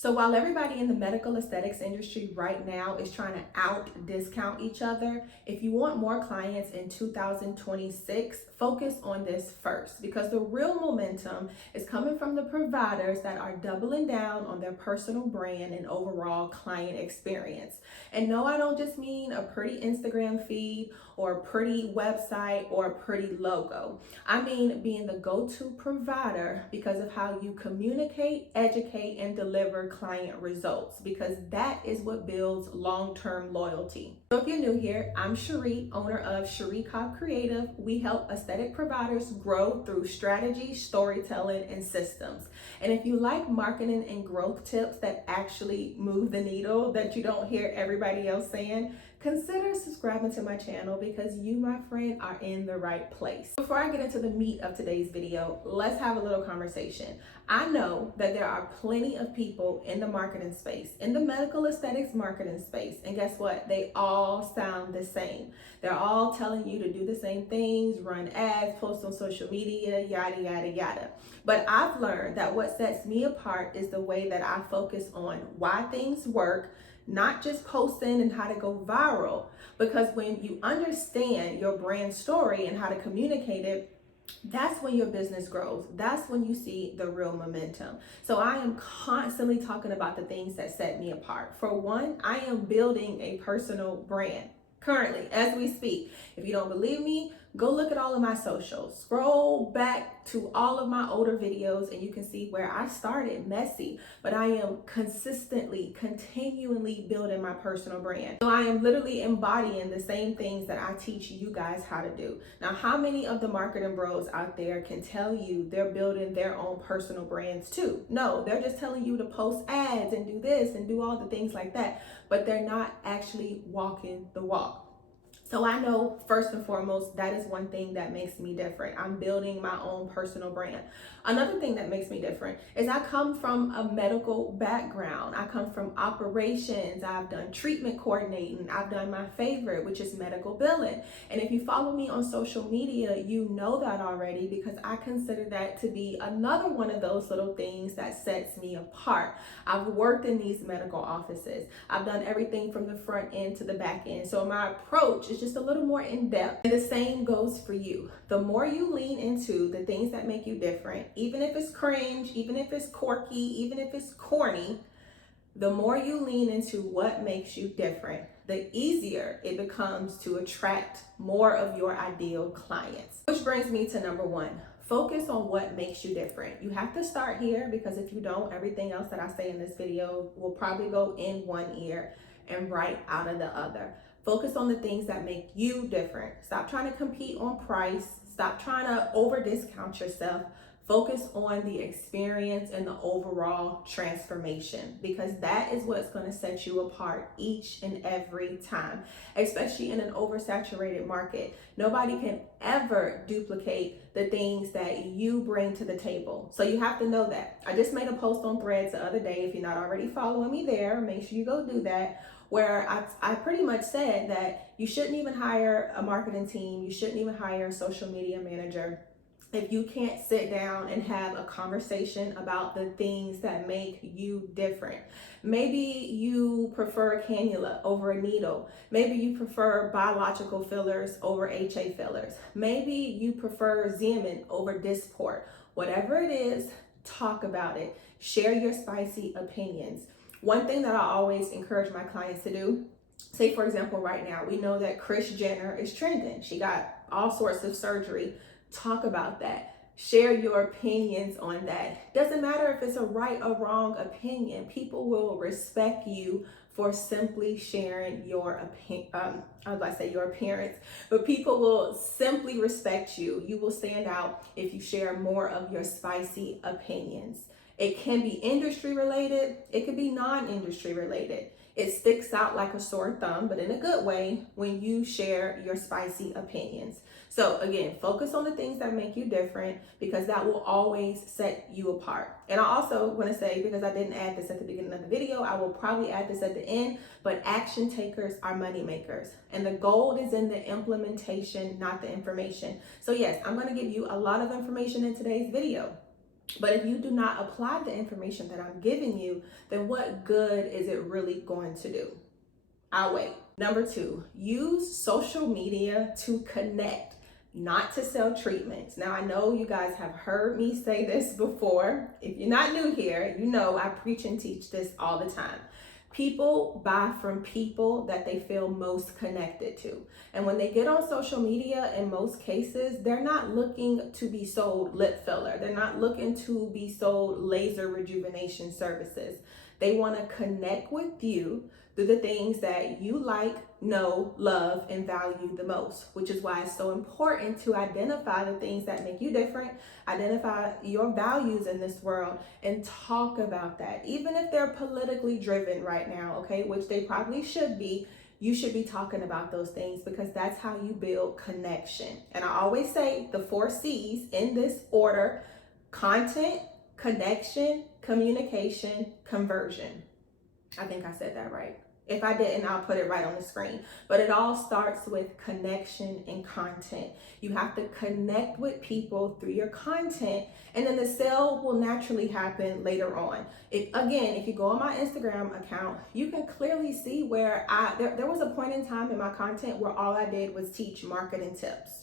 So while everybody in the medical aesthetics industry right now is trying to out discount each other, if you want more clients in 2026, focus on this first because the real momentum is coming from the providers that are doubling down on their personal brand and overall client experience. And no, I don't just mean a pretty Instagram feed or a pretty website or a pretty logo. I mean being the go-to provider because of how you communicate, educate, and deliver client results, because that is what builds long-term loyalty. So if you're new here, I'm Cheri, owner of Cheri Cobb Creative. We help aesthetic providers grow through strategy, storytelling, and systems. And if you like marketing and growth tips that actually move the needle that you don't hear everybody else saying, consider subscribing to my channel because you, my friend, are in the right place. Before I get into the meat of today's video, let's have a little conversation. I know that there are plenty of people in the marketing space, in the medical aesthetics marketing space, and guess what? They all sound the same. They're all telling you to do the same things, run ads, post on social media, yada, yada, yada. But I've learned that what sets me apart is the way that I focus on why things work, not just posting and how to go viral, because when you understand your brand story and how to communicate it, that's when your business grows. That's when you see the real momentum. So I am constantly talking about the things that set me apart. For one, I am building a personal brand currently as we speak. If you don't believe me, go look at all of my socials. Scroll back to all of my older videos and you can see where I started messy, but I am consistently, continually building my personal brand. So I am literally embodying the same things that I teach you guys how to do. Now, how many of the marketing bros out there can tell you they're building their own personal brands too? No, they're just telling you to post ads and do this and do all the things like that, but they're not actually walking the walk. So I know first and foremost, that is one thing that makes me different. I'm building my own personal brand. Another thing that makes me different is I come from a medical background. I come from operations. I've done treatment coordinating. I've done my favorite, which is medical billing. And if you follow me on social media, you know that already because I consider that to be another one of those little things that sets me apart. I've worked in these medical offices. I've done everything from the front end to the back end. So my approach is just a little more in depth. And the same goes for you. The more you lean into the things that make you different, even if it's cringe, even if it's quirky, even if it's corny, the more you lean into what makes you different, the easier it becomes to attract more of your ideal clients. Which brings me to number one. Focus on what makes you different. You have to start here because if you don't, everything else that I say in this video will probably go in one ear and right out of the other. Focus on the things that make you different. Stop trying to compete on price. Stop trying to over discount yourself. Focus on the experience and the overall transformation because that is what's going to set you apart each and every time, especially in an oversaturated market. Nobody can ever duplicate the things that you bring to the table. So you have to know that. I just made a post on Threads the other day. If you're not already following me there, make sure you go do that, where I pretty much said that you shouldn't even hire a marketing team. You shouldn't even hire a social media manager if you can't sit down and have a conversation about the things that make you different. Maybe you prefer a cannula over a needle. Maybe you prefer biological fillers over HA fillers. Maybe you prefer Xeomin over Dysport. Whatever it is, talk about it. Share your spicy opinions. One thing that I always encourage my clients to do, say for example, right now, we know that Kris Jenner is trending. She got all sorts of surgery. Talk about that. Share your opinions on that. Doesn't matter if it's a right or wrong opinion. People will respect you for simply sharing your opinion. Your appearance, but people will simply respect you. You will stand out if you share more of your spicy opinions. It can be industry related. It could be non-industry related. It sticks out like a sore thumb, but in a good way when you share your spicy opinions. So again, focus on the things that make you different because that will always set you apart. And I also want to say, because I didn't add this at the beginning of the video, I will probably add this at the end, but action takers are money makers. And the gold is in the implementation, not the information. So yes, I'm going to give you a lot of information in today's video. But if you do not apply the information that I'm giving you, then what good is it really going to do? I'll wait. Number 2, use social media to connect, not to sell treatments. Now, I know you guys have heard me say this before. If you're not new here, you know I preach and teach this all the time. People buy from people that they feel most connected to. And when they get on social media, in most cases, they're not looking to be sold lip filler. They're not looking to be sold laser rejuvenation services. They want to connect with you through the things that you like, know, love, and value the most, which is why it's so important to identify the things that make you different, identify your values in this world, and talk about that. Even if they're politically driven right now, okay, which they probably should be, you should be talking about those things because that's how you build connection. And I always say the 4 C's in this order: content, connection, communication, conversion. I think I said that right. If I didn't, I'll put it right on the screen. But it all starts with connection and content. You have to connect with people through your content, and then the sale will naturally happen later on. If you go on my Instagram account, you can clearly see where there was a point in time in my content where all I did was teach marketing tips,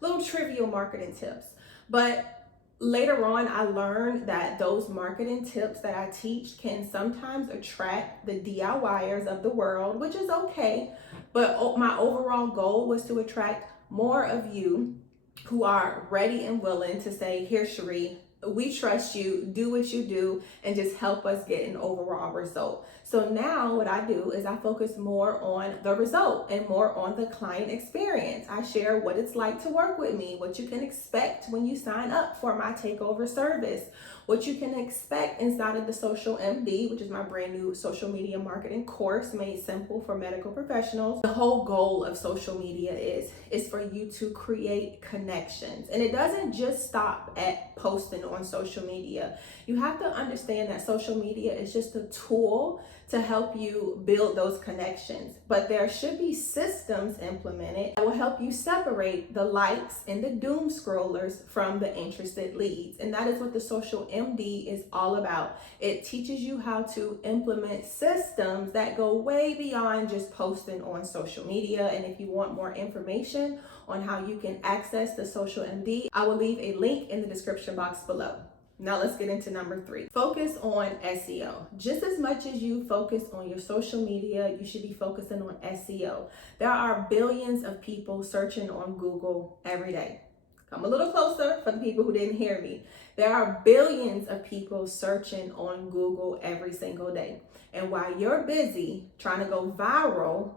little trivial marketing tips. But later on, I learned that those marketing tips that I teach can sometimes attract the DIYers of the world, which is okay. But my overall goal was to attract more of you who are ready and willing to say, here, Cheri, we trust you, do what you do, and just help us get an overall result. So now what I do is I focus more on the result and more on the client experience. I share what it's like to work with me, what you can expect when you sign up for my takeover service, what you can expect inside of the Social MD, which is my brand new social media marketing course made simple for medical professionals. The whole goal of social media is for you to create connections. And it doesn't just stop at posting on social media. You have to understand that social media is just a tool to help you build those connections. But there should be systems implemented that will help you separate the likes and the doom scrollers from the interested leads. And that is what the Social MD is all about. It teaches you how to implement systems that go way beyond just posting on social media. And if you want more information on how you can access the Social MD, I will leave a link in the description box below. Now let's get into number 3. Focus on SEO. Just as much as you focus on your social media, you should be focusing on SEO. There are billions of people searching on Google every day. Come a little closer for the people who didn't hear me. There are billions of people searching on Google every single day. And while you're busy trying to go viral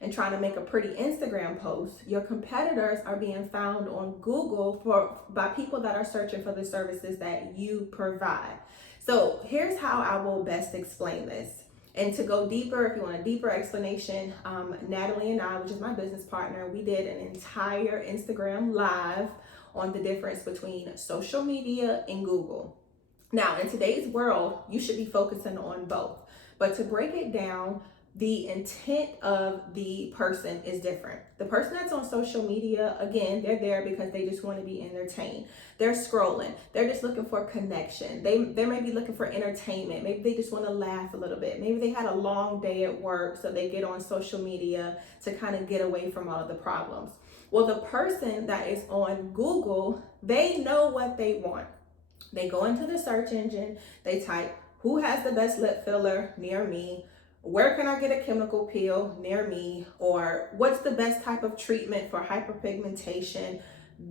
and trying to make a pretty Instagram post, your competitors are being found on Google by people that are searching for the services that you provide. So here's how I will best explain this. And to go deeper, if you want a deeper explanation, Natalie and I, which is my business partner, we did an entire Instagram live on the difference between social media and Google. Now, in today's world, you should be focusing on both. But to break it down, the intent of the person is different. The person that's on social media, again, they're there because they just want to be entertained. They're scrolling. They're just looking for connection. They may be looking for entertainment. Maybe they just want to laugh a little bit. Maybe they had a long day at work, so they get on social media to kind of get away from all of the problems. Well, the person that is on Google, they know what they want. They go into the search engine, they type, who has the best lip filler near me? Where can I get a chemical peel near me? Or what's the best type of treatment for hyperpigmentation?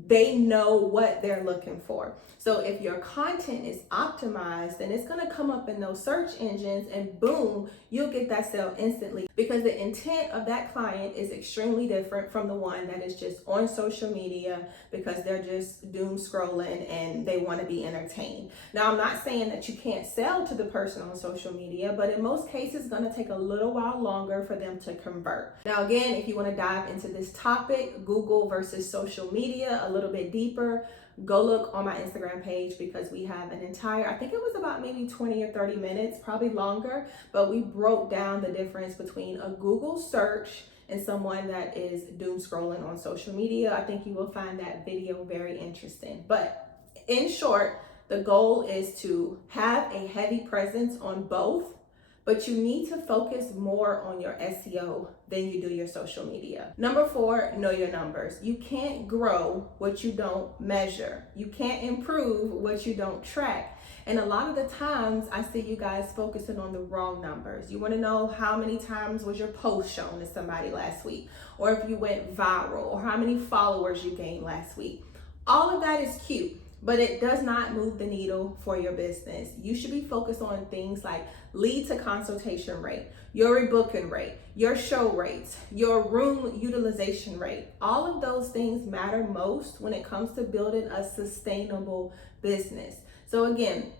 They know what they're looking for. So if your content is optimized, then it's going to come up in those search engines and boom, you'll get that sale instantly because the intent of that client is extremely different from the one that is just on social media because they're just doom scrolling and they want to be entertained. Now, I'm not saying that you can't sell to the person on social media, but in most cases, it's going to take a little while longer for them to convert. Now, again, if you want to dive into this topic, Google versus social media, a little bit deeper, go look on my Instagram page because we have an entire, I think it was about maybe 20 or 30 minutes, probably longer, but we broke down the difference between a Google search and someone that is doom scrolling on social media. I think you will find that video very interesting. But in short, The goal is to have a heavy presence on both, but you need to focus more on your SEO than you do your social media. Number 4, know your numbers. You can't grow what you don't measure. You can't improve what you don't track. And a lot of the times I see you guys focusing on the wrong numbers. You want to know how many times was your post shown to somebody last week, or if you went viral, or how many followers you gained last week. All of that is cute, but it does not move the needle for your business. You should be focused on things like lead to consultation rate, your rebooking rate, your show rates, your room utilization rate. All of those things matter most when it comes to building a sustainable business. So again,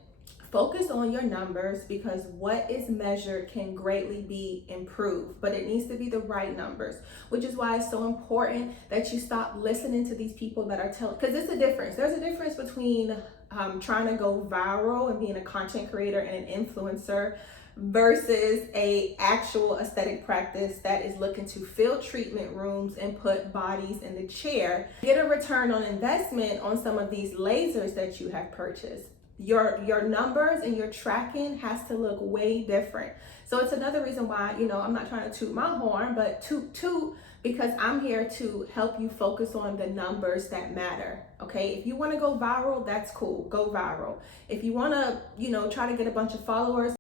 focus on your numbers, because what is measured can greatly be improved, but it needs to be the right numbers, which is why it's so important that you stop listening to these people that are telling, because it's a difference. There's a difference between trying to go viral and being a content creator and an influencer versus a actual aesthetic practice that is looking to fill treatment rooms and put bodies in the chair, get a return on investment on some of these lasers that you have purchased. Your numbers and your tracking has to look way different. So it's another reason why, I'm not trying to toot my horn, but toot, because I'm here to help you focus on the numbers that matter. Okay, if you want to go viral, that's cool, go viral. If you want to, try to get a bunch of followers,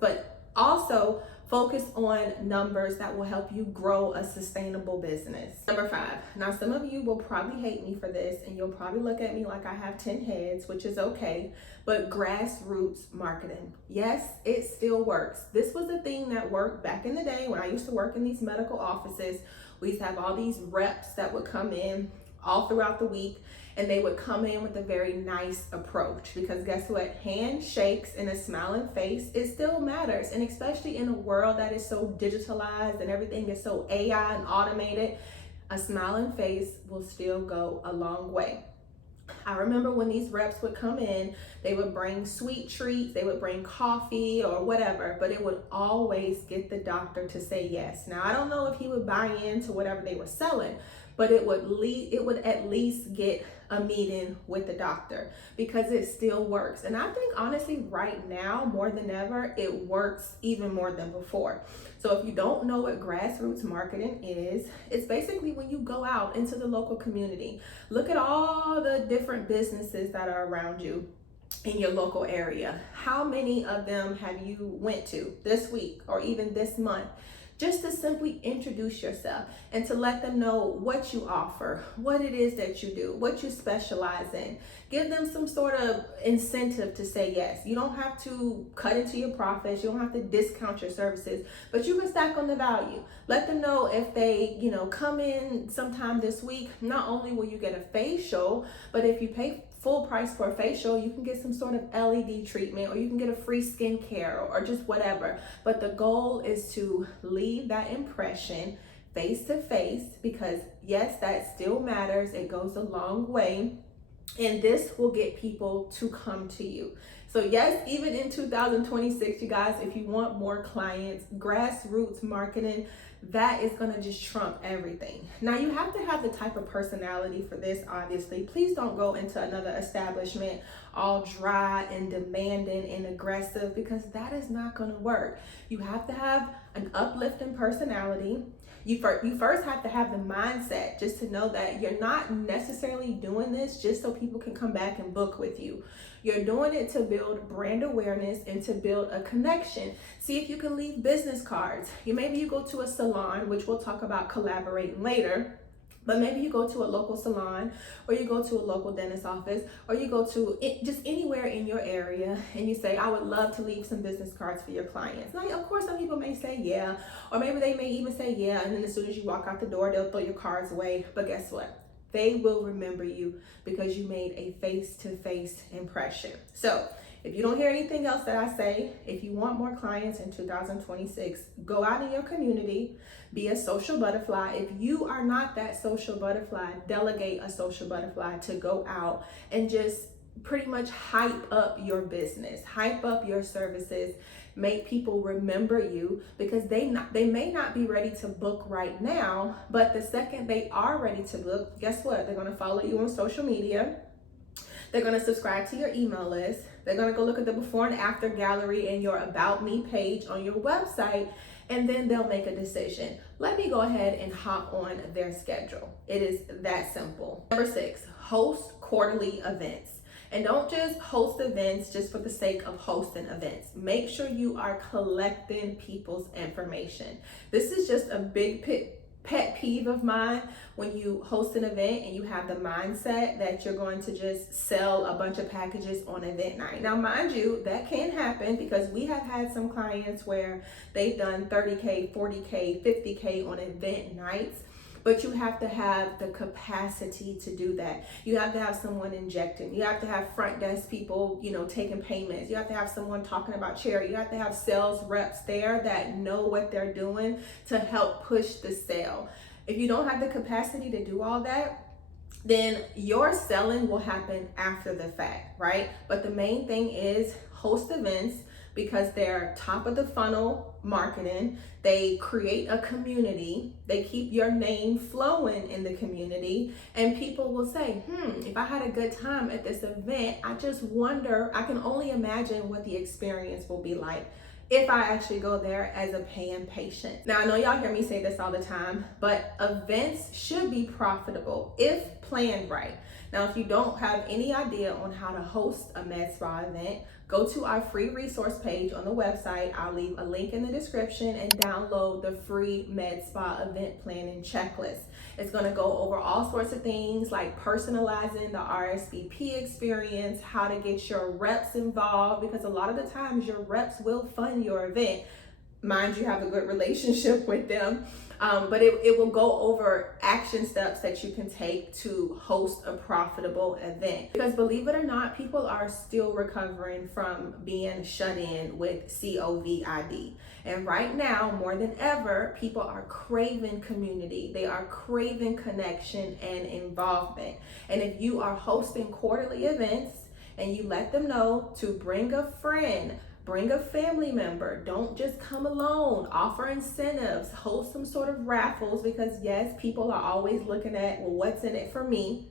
but also focus on numbers that will help you grow a sustainable business. Number 5. Now, some of you will probably hate me for this, and you'll probably look at me like I have 10 heads, which is okay, but grassroots marketing. Yes, it still works. This was a thing that worked back in the day when I used to work in these medical offices. We used to have all these reps that would come in all throughout the week, and they would come in with a very nice approach, because guess what? Handshakes and a smiling face, it still matters. And especially in a world that is so digitalized and everything is so AI and automated, a smiling face will still go a long way. I remember when these reps would come in, they would bring sweet treats, they would bring coffee or whatever, but it would always get the doctor to say yes. Now, I don't know if he would buy into whatever they were selling, but it would at least get a meeting with the doctor, because it still works. And I think honestly right now more than ever, it works even more than before. So if you don't know what grassroots marketing is, it's basically when you go out into the local community, look at all the different businesses that are around you in your local area. How many of them have you went to this week or even this month? Just to simply introduce yourself and to let them know what you offer, what it is that you do, what you specialize in. Give them some sort of incentive to say yes. You don't have to cut into your profits. You don't have to discount your services, but you can stack on the value. Let them know if they, come in sometime this week, not only will you get a facial, but if you pay full price for a facial, you can get some sort of LED treatment, or you can get a free skincare, or just whatever. But the goal is to leave that impression face to face, because yes, that still matters. It goes a long way. And this will get people to come to you. So yes, even in 2026, you guys, if you want more clients, grassroots marketing, that is going to just trump everything. Now, you have to have the type of personality for this, obviously. Please don't go into another establishment all dry and demanding and aggressive, because that is not going to work. You have to have an uplifting personality. You first have to have the mindset just to know that you're not necessarily doing this just so people can come back and book with you. You're doing it to build brand awareness and to build a connection. See if you can leave business cards. Maybe you go to a salon, which we'll talk about collaborating later. But maybe you go to a local salon, or you go to a local dentist office, or you go to just anywhere in your area, and you say, I would love to leave some business cards for your clients. Now, of course, some people may say yeah, or maybe they may even say yeah, and then as soon as you walk out the door, they'll throw your cards away. But guess what? They will remember you because you made a face-to-face impression. So if you don't hear anything else that I say, if you want more clients in 2026, go out in your community, be a social butterfly. If you are not that social butterfly, delegate a social butterfly to go out and just pretty much hype up your business, hype up your services, make people remember you, because they may not be ready to book right now, but the second they are ready to book, guess what? They're going to follow you on social media. They're going to subscribe to your email list. They're going to go look at the before and after gallery and your About Me page on your website, and then they'll make a decision. Let me go ahead and hop on their schedule. It is that simple. Number 6, host quarterly events. And don't just host events just for the sake of hosting events. Make sure you are collecting people's information. This is just a big pet peeve of mine when you host an event and you have the mindset that you're going to just sell a bunch of packages on event night. Now, mind you, that can happen because we have had some clients where they've done 30K, 40K, 50K on event nights. But you have to have the capacity to do that. You have to have someone injecting. You have to have front desk people, taking payments. You have to have someone talking about Cheri. You have to have sales reps there that know what they're doing to help push the sale. If you don't have the capacity to do all that, then your selling will happen after the fact, right? But the main thing is host events, because they're top of the funnel marketing. They create a community. They keep your name flowing in the community. And people will say, if I had a good time at this event, I just wonder, I can only imagine what the experience will be like if I actually go there as a paying patient. Now, I know y'all hear me say this all the time, but events should be profitable if planned right. Now, if you don't have any idea on how to host a med spa event, go to our free resource page on the website. I'll leave a link in the description and download the free med spa event planning checklist. It's going to go over all sorts of things like personalizing the RSVP experience, how to get your reps involved, because a lot of the times your reps will fund your event. Mind you, have a good relationship with them. But it will go over action steps that you can take to host a profitable event. Because believe it or not, people are still recovering from being shut in with COVID. And right now, more than ever, people are craving community. They are craving connection and involvement. And if you are hosting quarterly events and you let them know to bring a friend, bring a family member, don't just come alone, offer incentives, host some sort of raffles, because yes, people are always looking at, well, what's in it for me?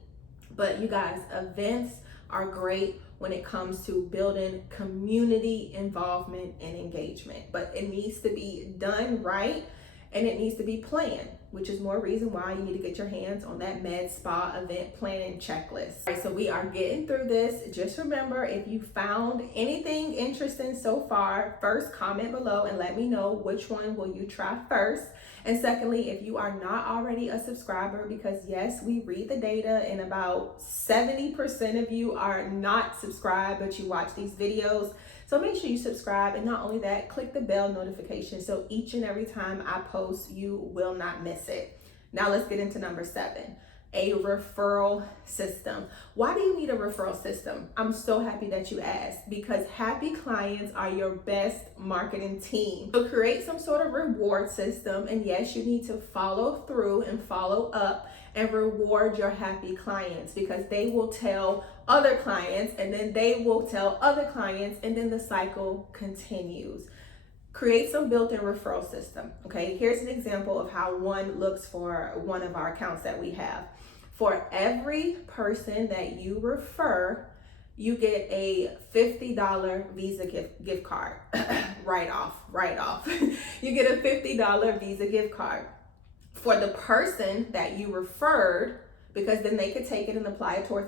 But you guys, events are great when it comes to building community involvement and engagement, but it needs to be done right and it needs to be planned, which is more reason why you need to get your hands on that med spa event planning checklist. All right, so we are getting through this. Just remember, if you found anything interesting so far, first comment below and let me know which one will you try first. And secondly, if you are not already a subscriber, because yes, we read the data and about 70% of you are not subscribed, but you watch these videos. So make sure you subscribe, and not only that, click the bell notification so each and every time I post, you will not miss it. Now let's get into number 7, a referral system. Why do you need a referral system? I'm so happy that you asked, because happy clients are your best marketing team. So create some sort of reward system, and yes, you need to follow through and follow up and reward your happy clients, because they will tell other clients and then they will tell other clients, and then the cycle continues. Create some built-in referral system. Okay, here's an example of how one looks for one of our accounts that we have. For every person that you refer, you get a $50 Visa gift card. right off. You get a $50 Visa gift card. For the person that you referred, because then they could take it and apply it towards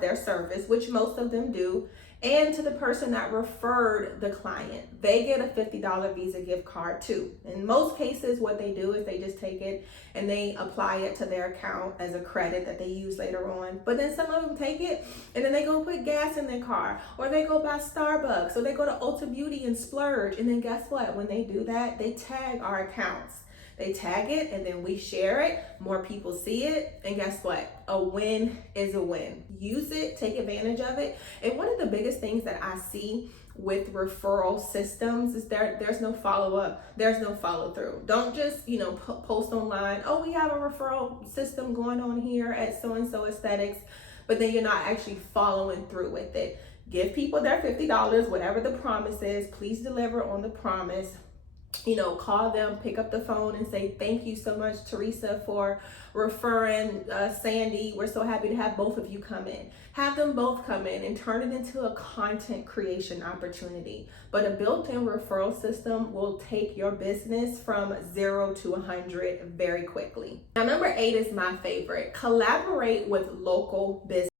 their service, which most of them do. And to the person that referred the client, they get a $50 Visa gift card too. In most cases, what they do is they just take it and they apply it to their account as a credit that they use later on. But then some of them take it and then they go put gas in their car, or they go buy Starbucks, or they go to Ulta Beauty and splurge. And then guess what? When they do that, they tag our accounts. They tag it and then we share it. More people see it. And guess what? A win is a win. Use it, take advantage of it. And one of the biggest things that I see with referral systems is there's no follow-up. There's no follow-through. Don't just, post online, oh, we have a referral system going on here at so-and-so aesthetics, but then you're not actually following through with it. Give people their $50, whatever the promise is. Please deliver on the promise. call them, pick up the phone and say, thank you so much, Teresa, for referring Sandy. We're so happy to have both of you come in. Have them both come in and turn it into a content creation opportunity. But a built-in referral system will take your business from 0 to 100 very quickly. Now, number 8 is my favorite. Collaborate with local business.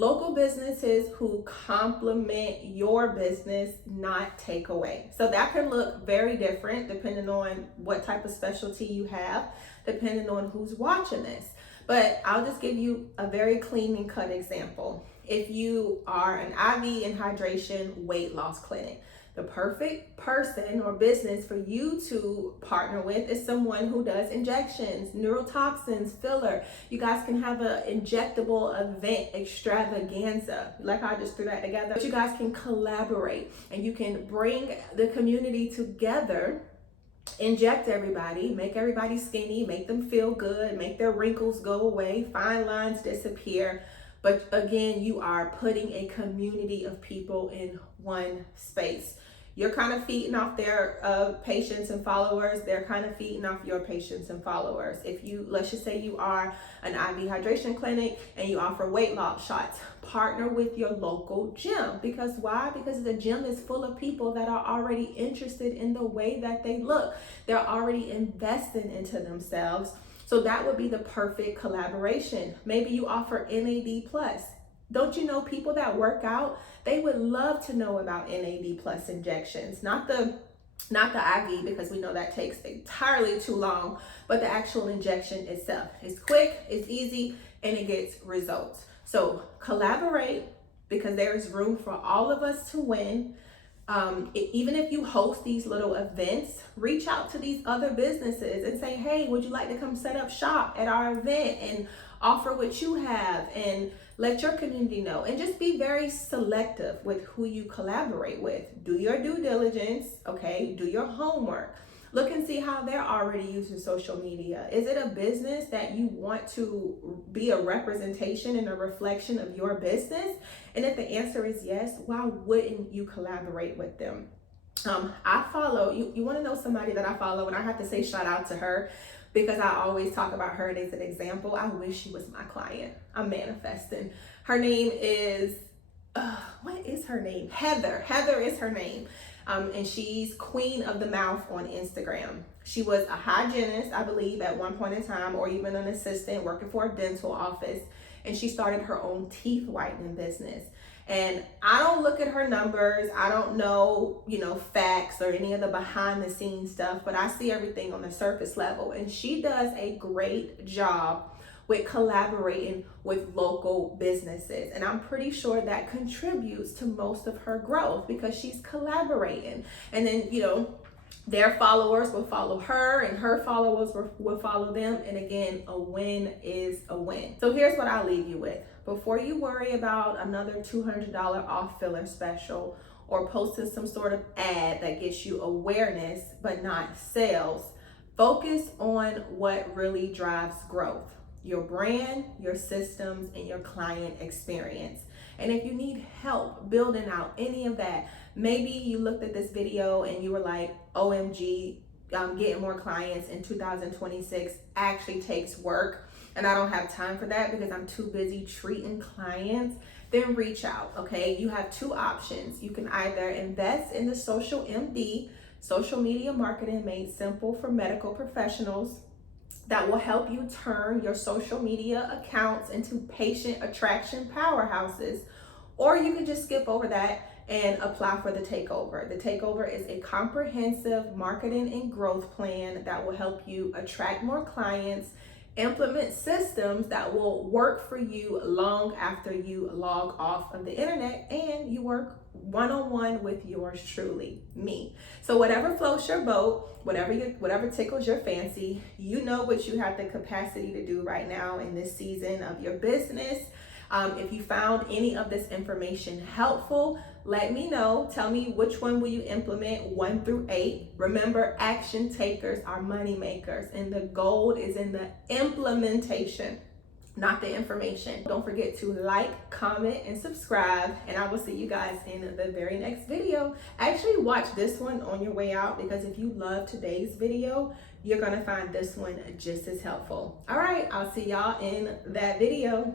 Local businesses who complement your business, not take away. So that can look very different depending on what type of specialty you have, depending on who's watching this. But I'll just give you a very clean and cut example. If you are an IV and hydration weight loss clinic, the perfect person or business for you to partner with is someone who does injections, neurotoxins, filler. You guys can have an injectable event extravaganza. Like I just threw that together. But you guys can collaborate and you can bring the community together, inject everybody, make everybody skinny, make them feel good, make their wrinkles go away, fine lines disappear. But again, you are putting a community of people in one space. You're kind of feeding off their patients and followers. They're kind of feeding off your patients and followers. If you, let's just say you are an IV hydration clinic and you offer weight loss shots, partner with your local gym. Because why? Because the gym is full of people that are already interested in the way that they look. They're already investing into themselves. So that would be the perfect collaboration. Maybe you offer NAD+. Don't you know people that work out, they would love to know about NAD+ injections, not the IV, because we know that takes entirely too long, but the actual injection itself is quick, it's easy, and it gets results. So collaborate, because there is room for all of us to win. Even if you host these little events, reach out to these other businesses and say, hey, would you like to come set up shop at our event and offer what you have, and let your community know. And just be very selective with who you collaborate with. Do your due diligence, okay? Do your homework. Look and see how they're already using social media. Is it a business that you want to be a representation and a reflection of your business? And if the answer is yes, why wouldn't you collaborate with them? I follow, you want to know somebody that I follow, and I have to say shout out to her, because I always talk about her as an example. I wish she was my client. I'm manifesting. Her name is, what is her name? Heather. Heather is her name. And she's Queen of the Mouth on Instagram. She was a hygienist, I believe, at one point in time, or even an assistant working for a dental office. And she started her own teeth whitening business. And I don't look at her numbers. I don't know, facts or any of the behind the scenes stuff, but I see everything on the surface level. And she does a great job with collaborating with local businesses. And I'm pretty sure that contributes to most of her growth, because she's collaborating. And then, their followers will follow her and her followers will follow them. And again, a win is a win. So here's what I'll leave you with. Before you worry about another $200 off filler special or posting some sort of ad that gets you awareness but not sales, focus on what really drives growth: your brand, your systems, and your client experience. And if you need help building out any of that, maybe you looked at this video and you were like, OMG, getting more clients in 2026 actually takes work, and I don't have time for that because I'm too busy treating clients, then reach out, okay? You have two options. You can either invest in the Social MD, social media marketing made simple for medical professionals, that will help you turn your social media accounts into patient attraction powerhouses. Or you can just skip over that and apply for the takeover. The takeover is a comprehensive marketing and growth plan that will help you attract more clients, implement systems that will work for you long after you log off of the internet, and you work one-on-one with yours truly, me. So whatever floats your boat, whatever tickles your fancy, you know what you have the capacity to do right now in this season of your business. If you found any of this information helpful, let me know. Tell me which one will you implement, 1 through 8. Remember, action takers are money makers, and the gold is in the implementation. not the information. Don't forget to like, comment, and subscribe, and I will see you guys in the very next video. Actually, watch this one on your way out, because if you love today's video, you're gonna find this one just as helpful. All right, I'll see y'all in that video.